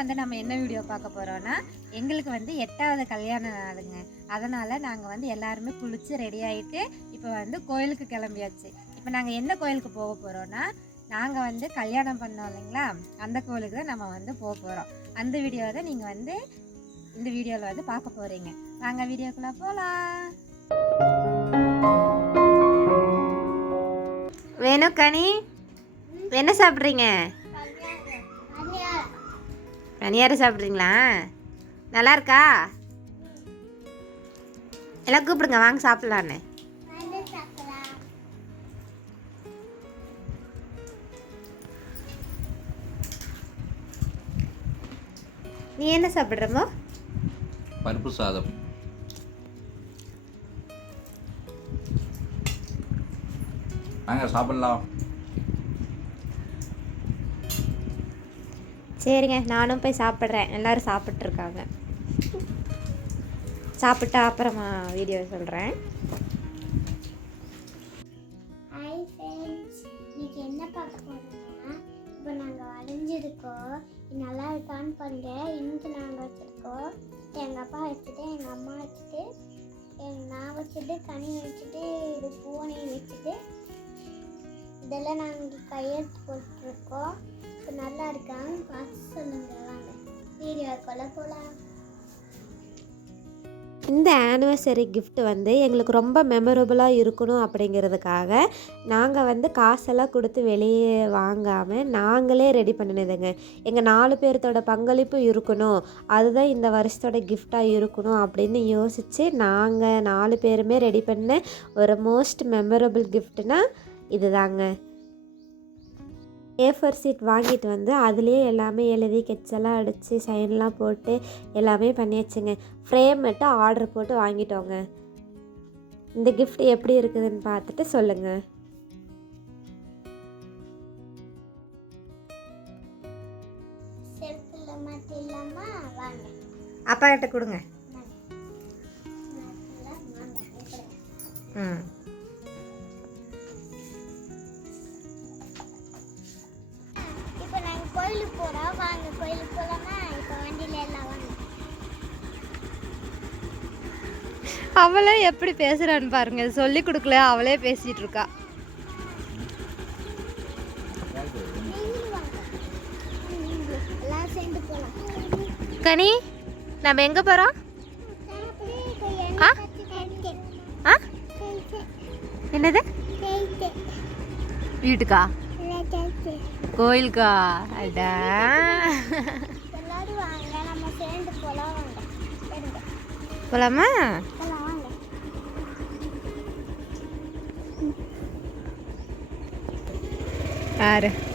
வந்து நம்ம என்ன வீடியோ பார்க்க போகிறோன்னா எங்களுக்கு வந்து எட்டாவது கல்யாண நாளுங்க. அதனால் நாங்கள் வந்து எல்லாருமே குளித்து ரெடி ஆகிட்டு இப்போ வந்து கோயிலுக்கு கிளம்பியாச்சு. இப்போ நாங்கள் எந்த கோயிலுக்கு போக போகிறோன்னா நாங்கள் வந்து கல்யாணம் பண்ணோம் இல்லைங்களா? அந்த கோயிலுக்கு தான் நம்ம வந்து போக போகிறோம் அந்த வீடியோவை தான் நீங்கள் வந்து இந்த வீடியோவில் வந்து பார்க்க போகிறீங்க நாங்கள் வீடியோக்குள்ளே போகலாம் வேணும் கனி. என்ன சாப்பிட்றீங்க? பனியாரம் சாப்பிட்றீங்களா? நல்லா இருக்கா எல்லாம் கூப்பிடுங்க வாங்க சாப்பிட்லான்னு. நீ என்ன சாப்பிட்றமோ பருப்பு சாதம். வாங்க சாப்பிடலாம். சரிங்க நானும் போய் சாப்பிட்றேன். எல்லாரும் சாப்பிட்ருக்காங்க சாப்பிட்டா அப்புறமா வீடியோ சொல்கிறேன் ஹாய் ஃப்ரெண்ட்ஸ் இன்றைக்கி என்ன பார்க்க இப்போ நாங்கள் வளைஞ்சிருக்கோம் நல்லா இருக்கான்னு பாருங்க இன்னைக்கு நாங்கள் வச்சுருக்கோம். எங்கள் அப்பா வச்சுட்டு எங்கள் அம்மா வச்சுட்டு எங்கள் நான் வச்சுட்டு கனி வச்சுட்டு இது பூனை வச்சுட்டு இதெல்லாம் நாங்கள் கையெழுத்து போட்டிருக்கோம். இப்போ நல்லா இருக்கான்னு பார்த்து சொல்லுங்கள் வாங்க. வீடியோக்குள்ள போகலாம் இந்த ஆனிவர்சரி கிஃப்ட் வந்து எங்களுக்கு ரொம்ப மெமரபுளாக இருக்கணும் அப்படிங்கிறதுக்காக நாங்கள் வந்து காசெல்லாம் கொடுத்து வெளியே வாங்காமல் நாங்களே ரெடி பண்ணினதுங்க. எங்கள் நாலு பேர்த்தோட பங்களிப்பு இருக்கணும். அதுதான் இந்த வருஷத்தோட கிஃப்டாக இருக்கணும் அப்படின்னு யோசித்து நாங்கள் நாலு பேருமே ரெடி பண்ண ஒரு மோஸ்ட் மெமரபிள் கிஃப்ட்னால் இதுதாங்க. ஏஃபர் சீட் வாங்கிட்டு வந்து அதுலேயே எல்லாமே எழுதி கெச்செல்லாம் அடித்து சைன்லாம் போட்டு எல்லாமே பண்ணியாச்சுங்க. ஃப்ரேம் மட்டும் ஆர்டர் போட்டு வாங்கிட்டோங்க. இந்த gift எப்படி இருக்குதுன்னு பார்த்துட்டு சொல்லுங்கள் அப்பா கிட்ட கொடுங்க. ம். அவளே எப்படி பேசுகிறான்னு பாருங்க. சொல்லி கொடுக்கல அவளே பேசிகிட்டு இருக்கா. கனி நம்ம எங்கே போகிறோம் ஆ? ஆ? என்னது? வீட்டுக்கா? கோயிலுக்கா? அடா. போலாமா? போகலாம்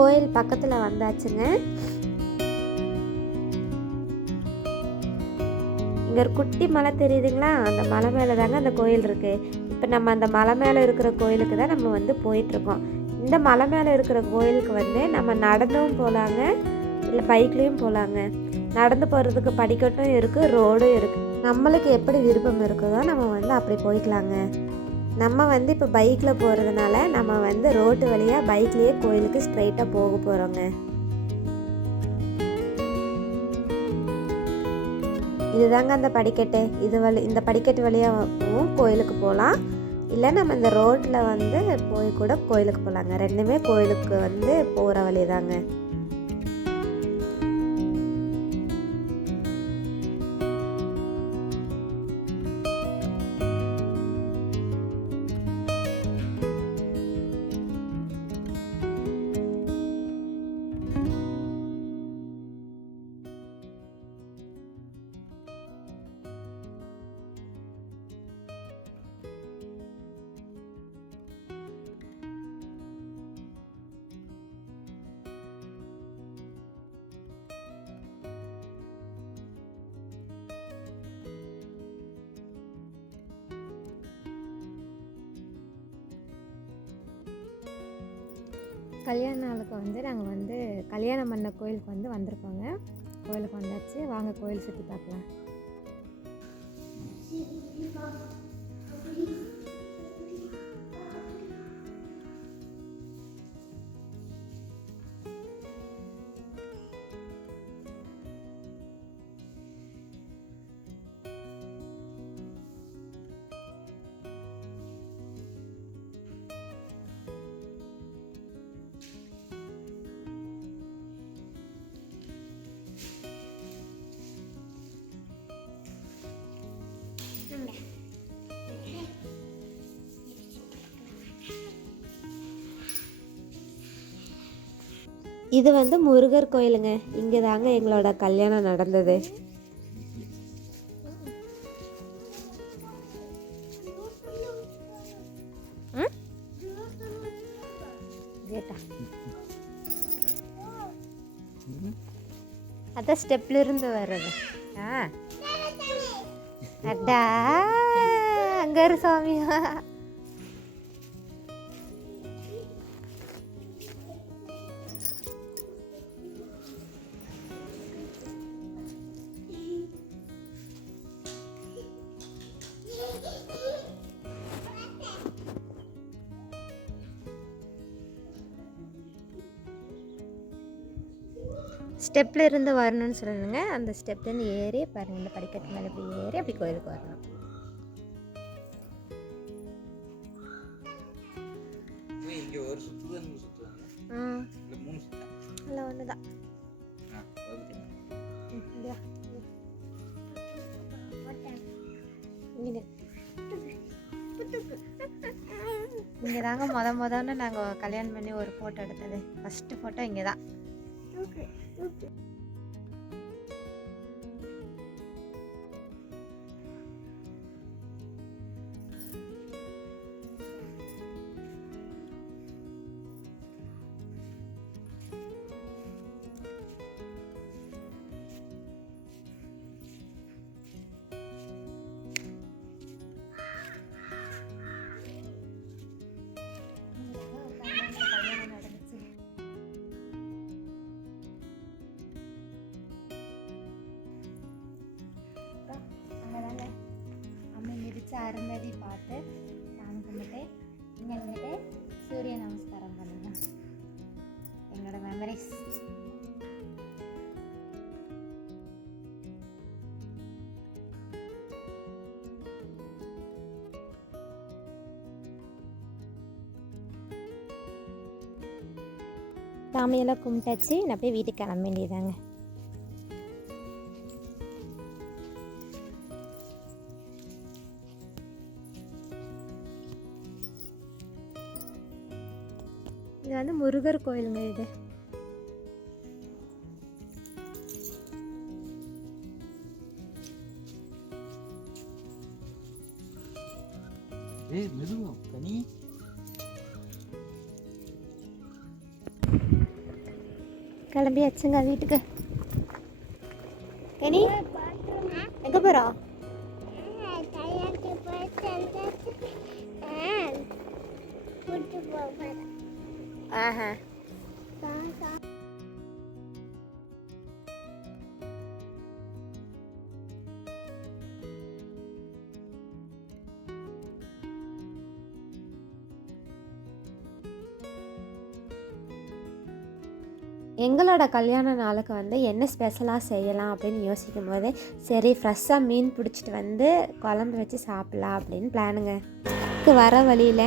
கோயில் பக்கத்தில் வந்தாச்சுங்க. இங்கே ஒரு குட்டி மலை தெரியுதுங்களா? அந்த மலை மேலே தாங்க அந்த கோயில் இருக்குது இப்போ நம்ம அந்த மலை மேலே இருக்கிற கோயிலுக்கு தான் நம்ம வந்து போயிட்டுருக்கோம். இந்த மலை மேலே இருக்கிற கோயிலுக்கு வந்து நம்ம நடந்தும் போகலாங்க இல்லை பைக்லேயும் போகலாங்க நடந்து போகிறதுக்கு படிக்கட்டும் இருக்குது ரோடும் இருக்குது நம்மளுக்கு எப்படி விருப்பம் இருக்குதோ நம்ம வந்து அப்படி போய்க்கலாங்க. நம்ம வந்து இப்போ பைக்கில் போகிறதுனால நம்ம வந்து ரோட்டு வழியாக பைக்லேயே கோயிலுக்கு ஸ்ட்ரைட்டாக போக போகிறோங்க இதுதாங்க அந்த படிக்கட்டு. இது வழி இந்த படிக்கட்டு வழியாகவும் கோயிலுக்கு போகலாம் இல்லை நம்ம இந்த ரோட்டில் வந்து போய் கூட கோயிலுக்கு போகலாங்க ரெண்டுமே கோயிலுக்கு வந்து போகிற வழி தாங்க கல்யாண நாளுக்கு வந்து நாங்கள் வந்து கல்யாணம் பண்ண கோயிலுக்கு வந்து வந்திருக்கோங்க. கோயிலுக்கு வந்தாச்சு. வாங்க கோயில் சுற்றி பார்க்கலாம். இது வந்து முருகர் கோயிலுங்க. இங்கே தாங்க எங்களோட கல்யாணம் நடந்தது. கேட்டா அதான் ஸ்டெப்ல இருந்து வர்றது. ஆ. அடா அங்கே இரு சாமியா ஸ்டெப்பில் இருந்து வரணும்னு சொல்லணுங்க. அந்த ஸ்டெப்லேருந்து ஏறி பாருங்க இந்த படிக்கட்டு மேலே இப்படி ஏறி அப்படி கோயிலுக்கு வரணும். இல்லை ஒன்று தான் இங்கே. தாங்க முத முதன்னு நாங்கள் கல்யாணம் பண்ணி ஒரு ஃபோட்டோ எடுத்தது. ஃபஸ்ட்டு ஃபோட்டோ இங்கே தான் அங்கே அருந்ததி பார்த்து சாமி கும்பிட்டு இங்கே இருந்துட்டு சூரிய நமஸ்காரம் பண்ணுங்க. எங்களோட மெமரிஸ் சாமியெல்லாம் கும்பிட்டாச்சு. நான் போய் வீட்டுக்கு கிளம்ப வேண்டியதாங்க இது வந்து முருகர் கோயிலுங்க இது. ஏய் மெதுவா கனி. கிளம்பியாச்சுங்க வீட்டுக்கு. கனி எங்கே. ஆ, கூட்டு போகிறேன் ஆஹா. எங்களோட கல்யாண நாளுக்கு வந்து என்ன ஸ்பெஷலாக செய்யலாம் அப்படின்னு யோசிக்கும் போது சரி ஃப்ரெஷ்ஷாக மீன் பிடிச்சிட்டு வந்து குழம்பு வச்சு சாப்பிட்லாம் அப்படின்னு பிளானுங்க வர வழியில்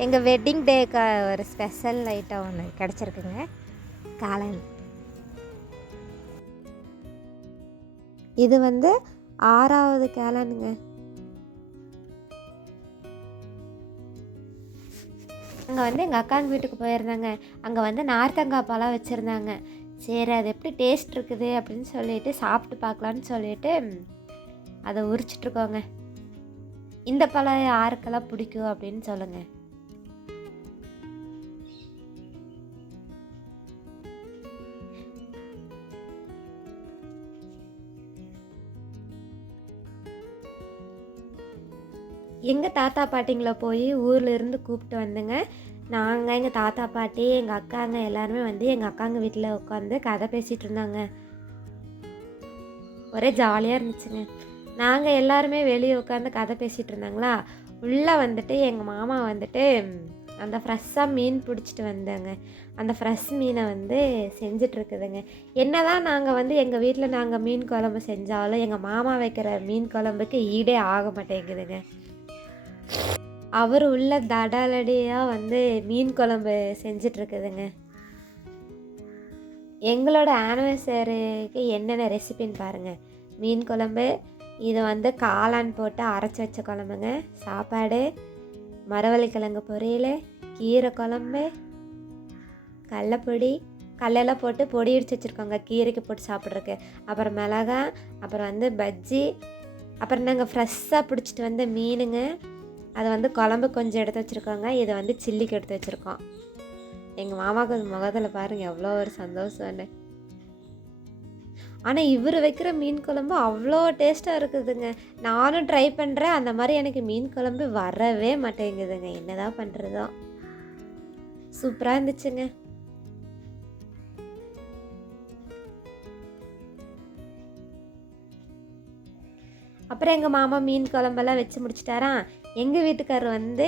எங்கள் வெட்டிங் டேக்கு ஒரு ஸ்பெஷல் ஐட்டம் ஒன்று கிடச்சிருக்குங்க. காலன். இது வந்து ஆறாவது கேலனுங்க. அங்கே வந்து எங்கள் அக்காங்க வீட்டுக்கு போயிருந்தாங்க. அங்கே வந்து நார்த்தங்காய் பழம் வச்சுருந்தாங்க. சரி அது எப்படி டேஸ்ட் இருக்குது அப்படின்னு சொல்லிட்டு சாப்பிட்டு பார்க்கலான்னு சொல்லிட்டு அதை உரிச்சிட்ருக்கோங்க இந்த பழம் யாருக்கெல்லாம் பிடிக்கும் அப்படின்னு சொல்லுங்கள் எங்கள் தாத்தா பாட்டிங்களை போய் ஊரில் இருந்து கூப்பிட்டு வந்துங்க. நாங்கள் எங்கள் தாத்தா பாட்டி எங்கள் அக்காங்க எல்லாருமே வந்து எங்கள் அக்காங்க வீட்டில் உட்காந்து கதை பேசிகிட்டு இருந்தாங்க. ஒரே ஜாலியாக இருந்துச்சுங்க. நாங்கள் எல்லாருமே வெளியே உட்காந்து கதை பேசிகிட்டு இருந்தாங்களா? உள்ளே வந்துட்டு எங்கள் மாமா வந்துட்டு அந்த ஃப்ரெஷ்ஷாக மீன் பிடிச்சிட்டு வந்தாங்க. அந்த ஃப்ரெஷ் மீனை வந்து செஞ்சிட்ருக்குதுங்க என்ன தான் நாங்கள் வந்து எங்கள் வீட்டில் நாங்கள் மீன் குழம்பு செஞ்சாலும் எங்கள் மாமா வைக்கிற மீன் குழம்புக்கு ஈடே ஆக மாட்டேங்குதுங்க. அவர் உள்ள தடாலடியாக வந்து மீன் குழம்பு செஞ்சிட்ருக்குதுங்க. எங்களோட ஆனிவர்சரிக்கு என்னென்ன ரெசிபின்னு பாருங்கள் மீன் குழம்பு இது வந்து காளான் போட்டு அரைச்சி வச்ச குழம்புங்க. சாப்பாடு மரவள்ளிக்கிழங்கு பொரியல் கீரை குழம்பு கடலப்பொடி கடலெல்லாம் போட்டு பொடி இடிச்சு வச்சுருக்கோங்க. கீரைக்கு போட்டு சாப்பிட்றதுக்கு. அப்புறம் மிளகா அப்புறம் வந்து பஜ்ஜி அப்புறம் நாங்கள் ஃப்ரெஷ்ஷாக பிடிச்சிட்டு வந்த மீனுங்க. அதை வந்து குழம்பு கொஞ்சம் எடுத்து வச்சுருக்கோங்க. இதை வந்து சில்லிக்கு எடுத்து வச்சுருக்கோம். எங்கள் மாமாவுக்கு முகத்தில் பாருங்கள் எவ்வளோ ஒரு சந்தோஷம்னு. ஆனால் இவர் வைக்கிற மீன் குழம்பு அவ்வளோ டேஸ்ட்டாக இருக்குதுங்க. நானும் ட்ரை பண்ணுறேன் அந்த மாதிரி எனக்கு மீன் குழம்பு வரவே மாட்டேங்குதுங்க. என்னதான் பண்ணுறதோ சூப்பராக இருந்துச்சுங்க. அப்புறம் எங்கள் மாமா மீன் குழம்பெல்லாம் வச்சு முடிச்சிட்டாரா எங்கள் வீட்டுக்காரர் வந்து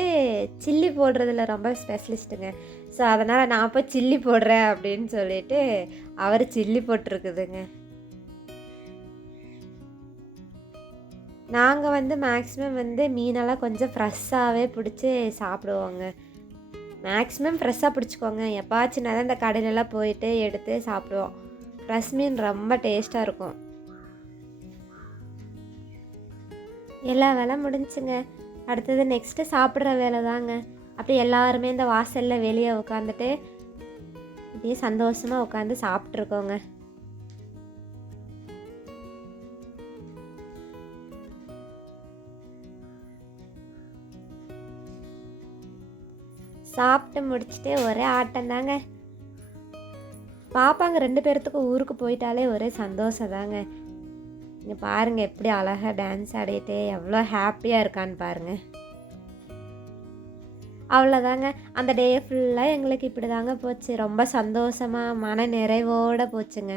சில்லி போடுறதுல ரொம்ப ஸ்பெஷலிஸ்ட்டுங்க. ஸோ அதனால் நான் போய் சில்லி போடுறேன் அப்படின்னு சொல்லிட்டு அவர் சில்லி போட்டிருக்குதுங்க. நாங்கள் வந்து மேக்ஸிமம் வந்து மீனெல்லாம் கொஞ்சம் ஃப்ரெஷ்ஷாகவே பிடிச்சி சாப்பிடுவோங்க. மேக்ஸிமம் ஃப்ரெஷ்ஷாக பிடிச்சிக்கோங்க. எப்பாச்சுன்னா தான் இந்த கடையிலலாம் போயிட்டு எடுத்து சாப்பிடுவோம். ஃப்ரெஷ் மீன் ரொம்ப டேஸ்ட்டாக இருக்கும். எல்லா வேலை முடிஞ்சுங்க. அடுத்தது நெக்ஸ்ட்டு சாப்பிட்ற வேலை தாங்க. அப்படி எல்லாருமே இந்த வாசலில் வெளியே உட்காந்துட்டு அப்படியே சந்தோஷமாக உட்காந்து சாப்பிட்ருக்கோங்க சாப்பிட்டு முடிச்சுட்டு ஒரே ஆட்டம் தாங்க. பாப்பாங்க ரெண்டு பேர்த்துக்கும் ஊருக்கு போயிட்டாலே ஒரே சந்தோஷம் தாங்க. இங்கே பாருங்க எப்படி அழகாக டான்ஸ் ஆடிட்டு எவ்வளோ ஹாப்பியாக இருக்கான்னு பாருங்க. அவ்வளோதாங்க அந்த டே ஃபுல்லாக எங்களுக்கு இப்படி தாங்க போச்சு. ரொம்ப சந்தோஷமாக மன நிறைவோடு போச்சுங்க.